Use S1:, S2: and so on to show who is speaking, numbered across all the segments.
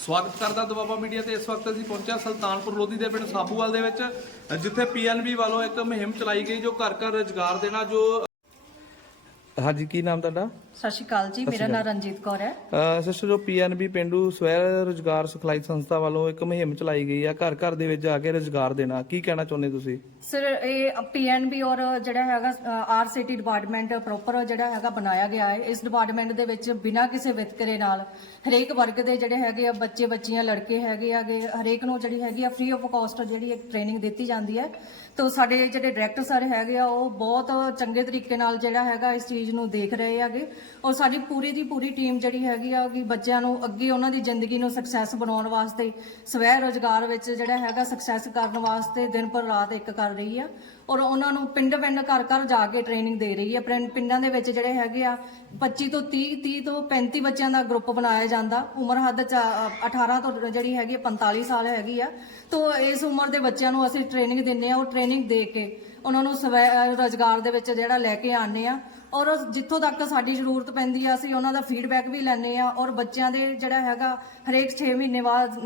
S1: ਸਵਾਗਤ ਕਰਦਾ ਦੁਆਬਾ ਮੀਡੀਆ ਤੇ ਇਸ ਵਕਤ ਅਸੀਂ ਪਹੁੰਚਿਆ ਸੁਲਤਾਨਪੁਰ ਲੋਧੀ ਦੇ ਪਿੰਡ ਸਾਬੂਵਾਲ ਦੇ ਵਿੱਚ, ਜਿੱਥੇ ਪੀਐਨਬੀ ਵੱਲੋਂ ਇੱਕ ਮੁਹਿੰਮ ਚਲਾਈ ਗਈ ਜੋ ਘਰ ਘਰ ਰੁਜ਼ਗਾਰ ਦੇਣਾ, ਜੋ ਹਾਂਜੀ ਕੀ ਨਾਮ ਤੁਹਾਡਾ?
S2: ਸਤਿ ਸ਼੍ਰੀ ਅਕਾਲ ਜੀ ਮੇਰਾ ਨਾਮ ਰਣਜੀਤ ਕੌਰ ਹੈ।
S1: ਸਿਸਟਰ ਜੋ ਪੀਐਨਬੀ ਪਿੰਡੂ ਸਵੈ ਰੁਜ਼ਗਾਰ ਸਿਖਲਾਈ ਸੰਸਥਾ ਵੱਲੋਂ ਇੱਕ ਮੁਹਿੰਮ ਚਲਾਈ ਗਈ ਆ ਘਰ ਘਰ ਦੇ ਵਿੱਚ ਜਾ ਕੇ ਰੁਜ਼ਗਾਰ ਦੇਣਾ ਕੀ ਕਹਿਣਾ ਚਾਹੁੰਦੇ ਤੁਸੀਂ?
S2: ਸਰ ਇਹ ਪੀਐਨਬੀ ਔਰ ਜਿਹੜਾ ਹੈਗਾ ਆਰਸੀਟੀ ਡਿਪਾਰਟਮੈਂਟ ਪ੍ਰੋਪਰ ਜਿਹੜਾ ਹੈਗਾ ਬਣਾਇਆ ਗਿਆ ਹੈ। ਇਸ ਡਿਪਾਰਟਮੈਂਟ ਦੇ ਵਿੱਚ ਬਿਨਾਂ ਕਿਸੇ ਵਿਤਕਰੇ ਨਾਲ ਹਰੇਕ ਵਰਗ ਦੇ ਜਿਹੜੇ ਹੈਗੇ ਆ ਬੱਚੇ ਬੱਚੀਆਂ ਲੜਕੇ ਹੈਗੇ ਆਗੇ ਹਰੇਕ ਨੂੰ ਜਿਹੜੀ ਹੈਗੀ ਆ ਫ੍ਰੀ ਆਫ ਕਾਸਟ ਜਿਹੜੀ ਇੱਕ ਟ੍ਰੇਨਿੰਗ ਦਿੱਤੀ ਜਾਂਦੀ ਹੈ। ਤੋਂ ਸਾਡੇ ਜਿਹੜੇ ਡਾਇਰੈਕਟਰ ਸਰ ਹੈਗੇ ਆ, ਉਹ ਬਹੁਤ ਚੰਗੇ ਤਰੀਕੇ ਨਾਲ ਜਿਹੜਾ ਹੈਗਾ ਇਸ ਚੀਜ਼ ਨੂੰ ਦੇਖ ਰਹੇ ਹੈਗੇ। ਔਰ ਸਾਡੀ ਪੂਰੀ ਦੀ ਪੂਰੀ ਟੀਮ ਜਿਹੜੀ ਹੈਗੀ ਆ, ਕਿ ਬੱਚਿਆਂ ਨੂੰ ਅੱਗੇ ਉਹਨਾਂ ਦੀ ਜ਼ਿੰਦਗੀ ਨੂੰ ਸਕਸੈਸ ਬਣਾਉਣ ਵਾਸਤੇ, ਸਵੈ ਰੋਜ਼ਗਾਰ ਵਿੱਚ ਜਿਹੜਾ ਹੈਗਾ ਸਕਸੈਸ ਕਰਨ ਵਾਸਤੇ ਦਿਨ ਪਰ ਰਾਤ ਇੱਕ ਕਰ ਰਹੀ ਆ। ਔਰ ਉਹਨਾਂ ਨੂੰ ਪਿੰਡ ਪਿੰਡ ਘਰ ਘਰ ਜਾ ਕੇ ਟ੍ਰੇਨਿੰਗ ਦੇ ਰਹੀ ਹੈ। ਪਿੰਡ- ਪਿੰਡਾਂ ਦੇ ਵਿੱਚ ਜਿਹੜੇ ਹੈਗੇ ਆ 25 ਤੋਂ 30 30 ਤੋਂ 35 ਬੱਚਿਆਂ ਦਾ ਗਰੁੱਪ ਬਣਾਇਆ ਜਾਂਦਾ। ਉਮਰ ਹੱਦ ਚ, ਅ, 18 ਤੋਂ ਜਿਹੜੀ ਹੈਗੀ ਆ 45 ਸਾਲ ਹੈਗੀ ਆ। ਤੋਂ ਇਸ ਉਮਰ ਦੇ ਬੱਚਿਆਂ ਨੂੰ ਅਸੀਂ ਟ੍ਰੇਨਿੰਗ ਦਿੰਨੇ ਆ। ਉਹ ਟ੍ਰੇਨਿੰਗ ਦੇ ਕੇ ਉਹਨਾਂ ਨੂੰ ਸਵੈ ਰੋਜ਼ਗਾਰ ਦੇ ਵਿੱਚ ਜਿਹੜਾ ਲੈ ਕੇ ਆਉਂਦੇ ਆ। ਔਰ ਜਿੱਥੋਂ ਤੱਕ ਸਾਡੀ ਜ਼ਰੂਰਤ ਪੈਂਦੀ ਆ, ਅਸੀਂ ਉਹਨਾਂ ਦਾ ਫੀਡਬੈਕ ਵੀ ਲੈਂਦੇ ਆ। ਔਰ ਬੱਚਿਆਂ ਦੇ ਜਿਹੜਾ ਹੈਗਾ, ਹਰੇਕ 6 ਮਹੀਨੇ ਬਾਅਦ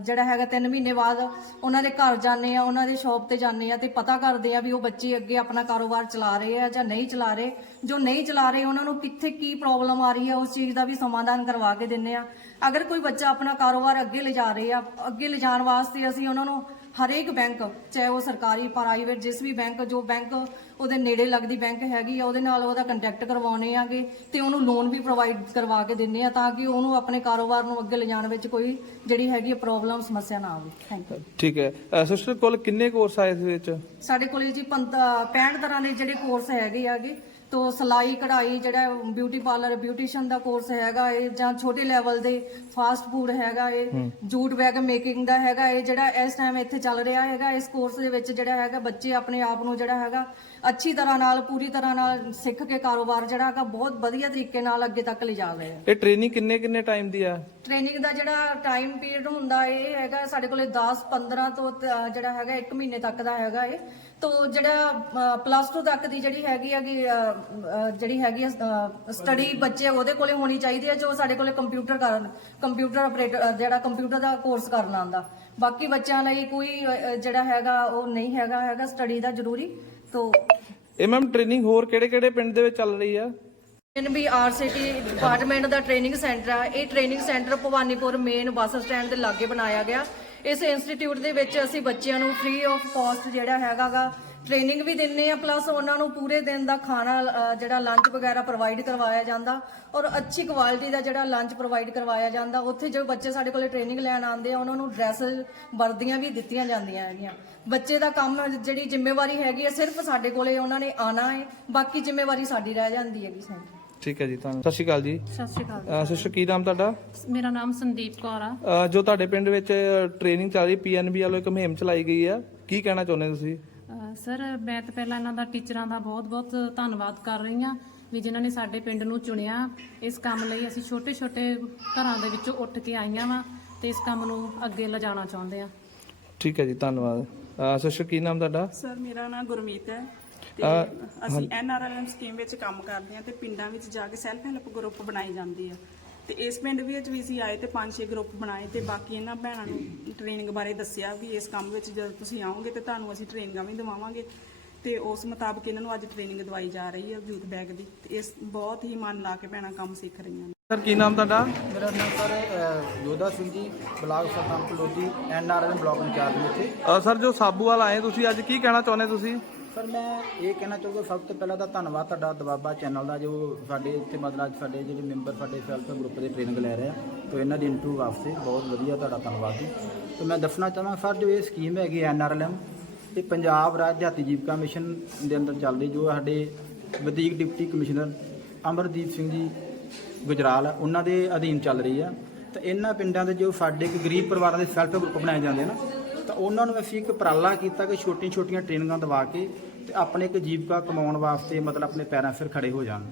S2: ਜਿਹੜਾ ਹੈਗਾ 3 ਮਹੀਨੇ ਬਾਅਦ ਉਹਨਾਂ ਦੇ ਘਰ ਜਾਂਦੇ ਆ, ਉਹਨਾਂ ਦੇ ਸ਼ਾਪ ਤੇ ਜਾਂਦੇ ਆ ਤੇ ਪਤਾ ਕਰਦੇ ਆ ਵੀ ਉਹ ਬੱਚੇ ਅੱਗੇ ਆਪਣਾ ਕਾਰੋਬਾਰ ਚਲਾ ਰਹੇ ਆ ਜਾਂ ਨਹੀਂ ਚਲਾ ਰਹੇ। ਜੋ ਨਹੀਂ ਚਲਾ ਰਹੇ, ਉਹਨਾਂ ਨੂੰ ਕਿੱਥੇ ਕੀ ਪ੍ਰੋਬਲਮ ਆ ਰਹੀ ਹੈ ਉਸ ਚੀਜ਼ ਦਾ ਵੀ ਸਮਾਧਾਨ ਕਰਵਾ ਕੇ ਦਿੰਨੇ ਆ। ਅਗਰ ਕੋਈ ਬੱਚਾ ਆਪਣਾ ਕਾਰੋਬਾਰ ਅੱਗੇ ਲਿਜਾ ਰਹੇ ਆ, ਅੱਗੇ ਲਿਜਾਣ ਵਾਸਤੇ ਅਸੀਂ ਉਹਨਾਂ ਨੂੰ ਹਰੇਕ ਬੈਂਕ ਚਾਹੇ ਉਹ ਸਰਕਾਰੀ ਪ੍ਰਾਈਵੇਟ ਜਿਸ ਵੀ ਬੈਂਕ ਜੋ ਬੈਂਕ ਉਹਦੇ ਨੇੜੇ ਲੱਗਦੀ ਬੈਂਕ ਹੈਗੀ ਆ ਉਹਦੇ ਨਾਲ ਉਹਦਾ ਕੰਟੈਕਟ ਕਰਵਾਉਣੇ ਆਗੇ ਤੇ ਉਹਨੂੰ ਲੋਨ ਵੀ ਪ੍ਰੋਵਾਈਡ ਕਰਵਾ ਕੇ ਦਿੰਨੇ ਆ ਤਾਂ ਕਿ ਉਹਨੂੰ ਆਪਣੇ ਕਾਰੋਬਾਰ ਨੂੰ ਅੱਗੇ ਲਿਜਾਣ ਵਿੱਚ ਕੋਈ ਜਿਹੜੀ ਹੈਗੀ ਪ੍ਰੋਬਲਮ ਸਮੱਸਿਆ ਨਾ ਆਵੇ। ਥੈਂਕ ਯੂ
S1: ਠੀਕ ਹੈ। ਸਿਸਟਰ ਕੋਲ ਕਿੰਨੇ ਕੋਰਸ ਆਏ ਇਸ ਵਿੱਚ?
S2: ਸਾਡੇ ਕੋਲੇ ਜੀ 65 ਤਰ੍ਹਾਂ ਦੇ ਜਿਹੜੇ ਕੋਰਸ ਹੈਗੇ ਆਗੇ ਤੋ ਸਲਾਈ ਕਢਾਈ ਜਿਹੜਾ ਬਿਊਟੀ ਪਾਰਲਰ ਬਿਊਟੀਸ਼ੀਅਨ ਦਾ ਕੋਰਸ ਹੈਗਾ ਇਹ ਜਾਂ ਛੋਟੇ ਲੈਵਲ ਦੇ ਫਾਸਟ ਫੂਡ ਹੈਗਾ ਇਹ ਜੂਟ ਬੈਗ ਮੇਕਿੰਗ ਦਾ ਹੈਗਾ ਇਹ ਜਿਹੜਾ ਇਸ ਟਾਈਮ ਇੱਥੇ ਚੱਲ ਰਿਹਾ ਹੈਗਾ ਇਸ ਕੋਰਸ ਦੇ ਵਿੱਚ ਜਿਹੜਾ ਹੈਗਾ ਬੱਚੇ ਆਪਣੇ ਆਪ ਨੂੰ ਜਿਹੜਾ ਹੈਗਾ ਅੱਛੀ ਤਰ੍ਹਾਂ ਨਾਲ ਪੂਰੀ ਤਰ੍ਹਾਂ ਨਾਲ ਸਿੱਖ ਕੇ ਕਾਰੋਬਾਰ ਜਿਹੜਾ ਹੈਗਾ ਬਹੁਤ ਵਧੀਆ ਤਰੀਕੇ ਨਾਲ ਅੱਗੇ ਤੱਕ ਲਿਜਾ ਰਹੇ ਆ।
S1: ਇਹ ਟ੍ਰੇਨਿੰਗ ਕਿੰਨੇ ਕਿੰਨੇ ਟਾਈਮ ਦੀ ਆ?
S2: ਟ੍ਰੇਨਿੰਗ ਦਾ ਜਿਹੜਾ ਟਾਈਮ ਪੀਰੀਅਡ ਹੁੰਦਾ ਇਹ ਹੈਗਾ ਸਾਡੇ ਕੋਲੇ 10 15 ਤੋਂ ਤ- ਜਿਹੜਾ ਹੈਗਾ 1 ਮਹੀਨੇ ਤੱਕ ਦਾ ਹੈਗਾ ਇਹ। ਤੋਂ ਜਿਹੜਾ ਪਲੱਸ 2 ਤੱਕ ਦੀ ਜਿਹੜੀ ਹੈਗੀ ਹੈਗੀ ਜਿਹੜੀ ਹੈਗੀ ਸਟੱਡੀ ਬੱਚੇ ਉਹਦੇ ਕੋਲੇ ਹੋਣੀ ਚਾਹੀਦੀ ਹੈ ਜੋ ਸਾਡੇ ਕੋਲੇ ਕੰਪਿਊਟਰ ਕਰਨ ਕੰਪਿਊਟਰ ਆਪਰੇਟਰ ਜਿਹੜਾ ਕੰਪਿਊਟਰ ਦਾ ਕੋਰਸ ਕਰਨਾ ਆਂਦਾ ਬਾਕੀ ਬੱਚਿਆਂ ਲਈ ਕੋਈ ਅ, ਜਿਹੜਾ ਹੈਗਾ ਉਹ ਨਹੀਂ ਹੈਗਾ ਹੈਗਾ ਸਟੱਡੀ ਦਾ ਜ਼ਰੂਰੀ। ਤੋਂ
S1: ਇਹ ਮੈਮ ਟ੍ਰੇਨਿੰਗ ਹੋਰ ਕਿਹੜੇ ਕਿਹੜੇ ਪਿੰਡ ਦੇ ਵਿੱਚ ਚੱਲ ਰਹੀ ਆ?
S2: ਐਨਬੀ ਡਿਪਾਰਟਮੈਂਟ ਦਾ ਟ੍ਰੇਨਿੰਗ ਸੈਂਟਰ ਆ। ਇਹ training centre Bhawanipur main bus stand ਦੇ ਲਾਗੇ ਬਣਾਇਆ ਗਿਆ। ਇਸ ਇੰਸਟੀਚਿਊਟ ਦੇ ਵਿੱਚ ਅਸੀਂ ਬੱਚਿਆਂ ਨੂੰ ਫ੍ਰੀ ਆਫ ਕਾਸਟ ਜਿਹੜਾ ਹੈਗਾਗਾ ਟ੍ਰੇਨਿੰਗ ਵੀ ਦਿੰਨੇ ਆ ਪਲੱਸ ਉਹਨਾਂ ਨੂੰ ਪੂਰੇ ਦਿਨ ਦਾ ਖਾਣਾ ਅ, ਜਿਹੜਾ ਲੰਚ ਵਗੈਰਾ ਪ੍ਰੋਵਾਈਡ ਕਰਵਾਇਆ ਜਾਂਦਾ ਔਰ ਅੱਛੀ ਕੁਆਲਿਟੀ ਦਾ ਜਿਹੜਾ ਲੰਚ ਪ੍ਰੋਵਾਈਡ ਕਰਵਾਇਆ ਜਾਂਦਾ। ਉੱਥੇ ਜੋ ਬੱਚੇ ਸਾਡੇ ਕੋਲੇ ਟ੍ਰੇਨਿੰਗ ਲੈਣ ਆਉਂਦੇ ਆ ਉਹਨਾਂ ਨੂੰ ਡਰੈਸ ਵਰਦੀਆਂ ਵੀ ਦਿੱਤੀਆਂ ਜਾਂਦੀਆਂ ਹੈਗੀਆਂ। ਬੱਚੇ ਦਾ ਕੰਮ ਜਿਹੜੀ ਜ਼ਿੰਮੇਵਾਰੀ ਹੈਗੀ ਹੈ ਸਿਰਫ ਸਾਡੇ ਕੋਲੇ ਉਹਨਾਂ ਨੇ ਆਣਾ ਹੈ ਬਾਕੀ ਜ਼ਿੰਮੇਵਾਰੀ ਸਾਡੀ ਰਹਿ ਜਾਂਦੀ ਹੈਗੀ ਸਾਡੀ
S1: ਠੀਕ ਹੈ ਜੀ ਤੁਹਾਨੂੰ ਸਤਿ ਸ਼੍ਰੀ ਅਕਾਲ ਜੀ।
S3: ਸਤਿ ਸ਼੍ਰੀ ਅਕਾਲ
S1: ਸਿਸਟਰ ਕੀ ਨਾਮ ਤੁਹਾਡਾ?
S3: ਮੇਰਾ ਨਾਮ ਸੰਦੀਪ ਕੌਰ ਆ।
S1: ਜੋ ਤੁਹਾਡੇ ਪਿੰਡ ਵਿੱਚ ਟ੍ਰੇਨਿੰਗ ਚੱਲ ਰਹੀ ਪੀਐਨਬੀ ਵੱਲੋਂ ਇੱਕ ਮੁਹਿੰਮ ਚਲਾਈ ਗਈ ਆ ਕੀ ਕਹਿਣਾ ਚਾਹੁੰਦੇ ਤੁਸੀਂ?
S3: ਅਹ ਸਰ ਮੈਂ ਤਾਂ ਪਹਿਲਾਂ ਇਹਨਾਂ ਦਾ ਟੀਚਰਾਂ ਦਾ ਬਹੁਤ-ਬਹੁਤ ਧੰਨਵਾਦ ਕਰ ਰਹੀ ਹਾਂ ਵੀ ਜਿਨ੍ਹਾਂ ਨੇ ਸਾਡੇ ਪਿੰਡ ਨੂੰ ਚੁਣਿਆ। ਇਸ ਕੰਮ ਲਈ ਅਸੀਂ ਛੋਟੇ-ਛੋਟੇ ਘਰਾਂ ਦੇ ਵਿੱਚੋਂ ਉੱਠ ਕੇ ਆਈਆਂ ਵਾਂ ਤੇ ਇਸ ਕੰਮ ਨੂੰ ਅੱਗੇ ਲਿਜਾਣਾ ਚਾਹੁੰਦੇ ਆ
S1: ਠੀਕ ਹੈ ਜੀ ਧੰਨਵਾਦ। ਅ, ਸਿਸਟਰ ਕੀ ਨਾਮ ਤੁਹਾਡਾ?
S4: ਸਰ ਮੇਰਾ ਨਾਮ ਗੁਰਮੀਤ ਹੈ ਤੇ
S1: ਅਹ,
S4: ਅਸੀਂ ਐਨਆਰਐਲਐਮ ਸਕੀਮ ਵਿੱਚ ਕੰਮ ਕਰਦੇ ਹਾਂ ਤੇ ਪਿੰਡਾਂ ਵਿੱਚ ਜਾ ਕੇ ਸੈਲਫ ਹੈਲਪ ਗਰੁੱਪ ਬਣਾਏ ਜਾਂਦੇ ਆ ਤੇ ਇਸ ਪਿੰਡ ਵਿੱਚ ਵੀ ਅਸੀਂ ਆਏ ਤੇ ਪੰਜ ਛੇ ਗਰੁੱਪ ਬਣਾਏ ਤੇ ਬਾਕੀ ਇਹਨਾਂ ਭੈਣਾਂ ਨੂੰ ਟ੍ਰੇਨਿੰਗ ਬਾਰੇ ਦੱਸਿਆ ਵੀ ਇਸ ਕੰਮ ਵਿੱਚ ਜਦੋਂ ਤੁਸੀਂ ਆਓਗੇ ਤੇ ਤੁਹਾਨੂੰ ਅਸੀਂ ਟ੍ਰੇਨਿੰਗਾਂ ਵੀ ਦਿਵਾਵਾਂਗੇ ਤੇ ਉਸ ਮੁਤਾਬਕ ਇਹਨਾਂ ਨੂੰ ਅੱਜ ਟ੍ਰੇਨਿੰਗ ਦਵਾਈ ਜਾ ਰਹੀ ਹੈ ਯੂਥ ਬੈਗ ਦੀ ਤੇ ਇਸ ਬਹੁਤ ਹੀ ਮਨ ਲਾ ਕੇ ਭੈਣਾਂ ਕੰਮ ਸਿੱਖ ਰਹੀਆਂ ਨੇ।
S1: ਸਰ ਕੀ ਨਾਮ ਤੁਹਾਡਾ?
S5: ਮੇਰਾ ਨਾਮ ਸਰ ਅ, Yodha Singh ji block Sultanpur Lodhi NRN block incharge ਨੇ ਇੱਥੇ
S1: ਅ, ਸਰ ਜੋ ਸਾਬੂਵਾਲ ਆਏ ਤੁਸੀਂ ਅੱਜ ਕੀ ਕਹਿਣਾ ਚਾਹੁੰਦੇ ਤੁਸੀਂ?
S5: ਸਰ ਮੈਂ ਇਹ ਕਹਿਣਾ ਚਾਹੁੰਦਾ ਸਭ ਤੋਂ ਪਹਿਲਾਂ ਤਾਂ ਧੰਨਵਾਦ ਤੁਹਾਡਾ ਦਬਾਬਾ ਚੈਨਲ ਦਾ ਜੋ ਸਾਡੇ ਇੱਥੇ ਮਤਲਬ ਅੱਜ ਸਾਡੇ ਜਿਹੜੇ ਮੈਂਬਰ ਸਾਡੇ ਸੈਲਫ ਗਰੁੱਪ ਦੇ ਟ੍ਰੇਨਿੰਗ ਲੈ ਰਹੇ ਆ ਤੇ ਇਹਨਾਂ ਦੀ ਇੰਟਰਵਿਊ ਵਾਸਤੇ ਬਹੁਤ ਵਧੀਆ ਤੁਹਾਡਾ ਧੰਨਵਾਦ ਜੀ। ਤੇ ਮੈਂ ਦੱਸਣਾ ਚਾਹਾਂ ਸਰ ਜੋ ਇਹ ਸਕੀਮ ਹੈਗੀ ਐਨਆਰਐਲਐਮ ਇਹ ਪੰਜਾਬ ਰਾਜ ਦਿਹਾਤੀ ਜੀਵਿਕਾ ਮਿਸ਼ਨ ਦੇ ਅੰਦਰ ਚੱਲਦੀ ਜੋ ਸਾਡੇ ਵਧੀਕ ਡਿਪਟੀ ਕਮਿਸ਼ਨਰ ਅਮਰਦੀਪ ਸਿੰਘ ਜੀ ਗੁਜਰਾਲ ਆ, ਉਹਨਾਂ ਦੇ ਅਧੀਨ ਚੱਲ ਰਹੀ ਆ। ਤਾਂ ਇਹਨਾਂ ਪਿੰਡਾਂ ਦੇ ਜੋ ਸਾਡੇ ਇੱਕ ਗਰੀਬ ਪਰਿਵਾਰਾਂ ਦੇ ਸੈਲਫ ਗਰੁੱਪ ਬਣਾਏ ਜਾਂਦੇ ਆ ਨਾ ਉਹਨਾਂ ਨੂੰ ਅਸੀਂ ਇੱਕ ਉਪਰਾਲਾ ਕੀਤਾ ਕਿ ਛੋਟੀਆਂ ਛੋਟੀਆਂ ਟ੍ਰੇਨਿੰਗਾਂ ਦਵਾ ਕੇ ਤੇ ਆਪਣੇ ਇੱਕ ਜੀਵਿਕਾ ਕਮਾਉਣ ਵਾਸਤੇ ਮਤਲਬ ਆਪਣੇ ਪੈਰਾਂ 'ਸਿਰ ਖੜੇ ਹੋ ਜਾਣ।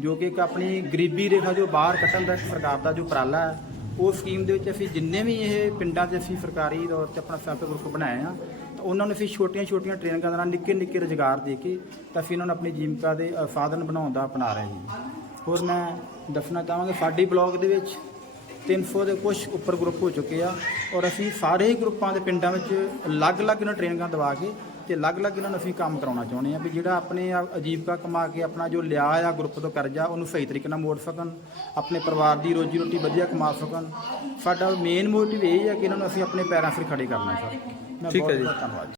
S5: ਜੋ ਕਿ ਇੱਕ ਆਪਣੀ ਗਰੀਬੀ ਰੇਖਾ ਜੋ ਬਾਹਰ ਕੱਟਣ ਦਾ ਸਰਕਾਰ ਦਾ ਜੋ ਉਪਰਾਲਾ ਹੈ, ਉਹ ਸਕੀਮ ਦੇ ਵਿੱਚ ਅਸੀਂ ਜਿੰਨੇ ਵੀ ਇਹ ਪਿੰਡਾਂ 'ਚ ਅਸੀਂ ਸਰਕਾਰੀ ਤੌਰ ਤੇ ਆਪਣਾ ਸੈਲਫ ਗਰੁੱਪ ਬਣਾਏ ਆ, ਤਾਂ ਉਹਨਾਂ ਨੂੰ ਅਸੀਂ ਛੋਟੀਆਂ ਛੋਟੀਆਂ ਟ੍ਰੇਨਿੰਗਾਂ ਦੇ ਨਾਲ ਨਿੱਕੇ ਨਿੱਕੇ ਰੁਜ਼ਗਾਰ ਦੇ ਕੇ ਤਾਂ ਅਸੀਂ ਉਹਨਾਂ ਨੂੰ ਆਪਣੀ ਜੀਵਿਕਾ ਦੇ ਸਾਧਨ ਬਣਾਉਣ ਦਾ ਅਪਣਾ ਰਹੇ ਜੀ ਹੋਰ ਮੈਂ ਦੱਸਣਾ ਚਾਹਾਂਗਾ ਸਾਡੀ ਬਲਾਕ ਦੇ ਵਿੱਚ 300 ਦੇ ਕੁਝ ਉੱਪਰ ਗਰੁੱਪ ਹੋ ਚੁੱਕੇ ਆ ਔਰ ਅਸੀਂ ਸਾਰੇ ਹੀ ਗਰੁੱਪਾਂ ਦੇ ਪਿੰਡਾਂ ਵਿੱਚ ਅਲੱਗ-ਅਲੱਗ ਇਹਨਾਂ ਟ੍ਰੇਨਿੰਗਾਂ ਦਵਾ ਕੇ ਤੇ ਅਲੱਗ-ਅਲੱਗ ਇਹਨਾਂ ਨੂੰ ਅਸੀਂ ਕੰਮ ਕਰਾਉਣਾ ਚਾਹੁੰਦੇ ਆ ਵੀ ਜਿਹੜਾ ਆਪਣੇ ਆ ਅਜੀਵਕਾ ਕਮਾ ਕੇ ਆਪਣਾ ਜੋ ਲਿਆ ਆ ਗਰੁੱਪ ਤੋਂ ਕਰਜ਼ਾ ਉਹਨੂੰ ਸਹੀ ਤਰੀਕੇ ਨਾਲ ਮੋੜ ਸਕਣ ਆਪਣੇ ਪਰਿਵਾਰ ਦੀ ਰੋਜੀ ਰੋਟੀ ਵਧੀਆ ਕਮਾ ਸਕਣ। ਸਾਡਾ ਮੇਨ ਮੋਟਿਵ ਇਹ ਹੈ ਕਿ ਇਹਨਾਂ ਨੂੰ ਅਸੀਂ ਆਪਣੇ ਪੈਰਾਂ 'ਤੇ ਖੜੇ ਕਰਨਾ ਹੈ ਸਰ
S1: ਠੀਕ ਹੈ ਜੀ।
S5: ਧੰਨਵਾਦ।